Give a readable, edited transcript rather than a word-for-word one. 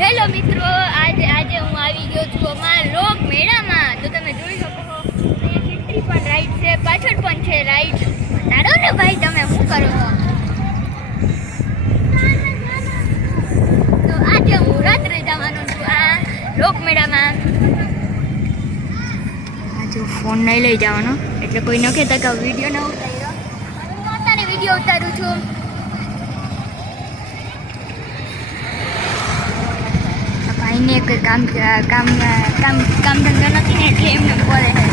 Hello મિત્રો, આજે હું આવી ગયો છું અમારા લોક મેળામાં. તો તમે જોઈ શકો છો અહીંયા કેટલી પણ રાઈડ છે, પાછળ પણ છે રાઈડ. તારો ને ભાઈ, તમે શું કરો છો? તો આજે હું રાત્રે જવાનો છું આ લોક મેળામાં. આજે ફોન નહીં લઈ જવાનો, એટલે કોઈ ન કહેતા કે વિડીયો ન ઉતાર્યો. હું અત્યારે વિડીયો ઉતારું છું. ભાઈને કોઈ કામ ધંધો નથી ને, એટલે એમને બોલે છે.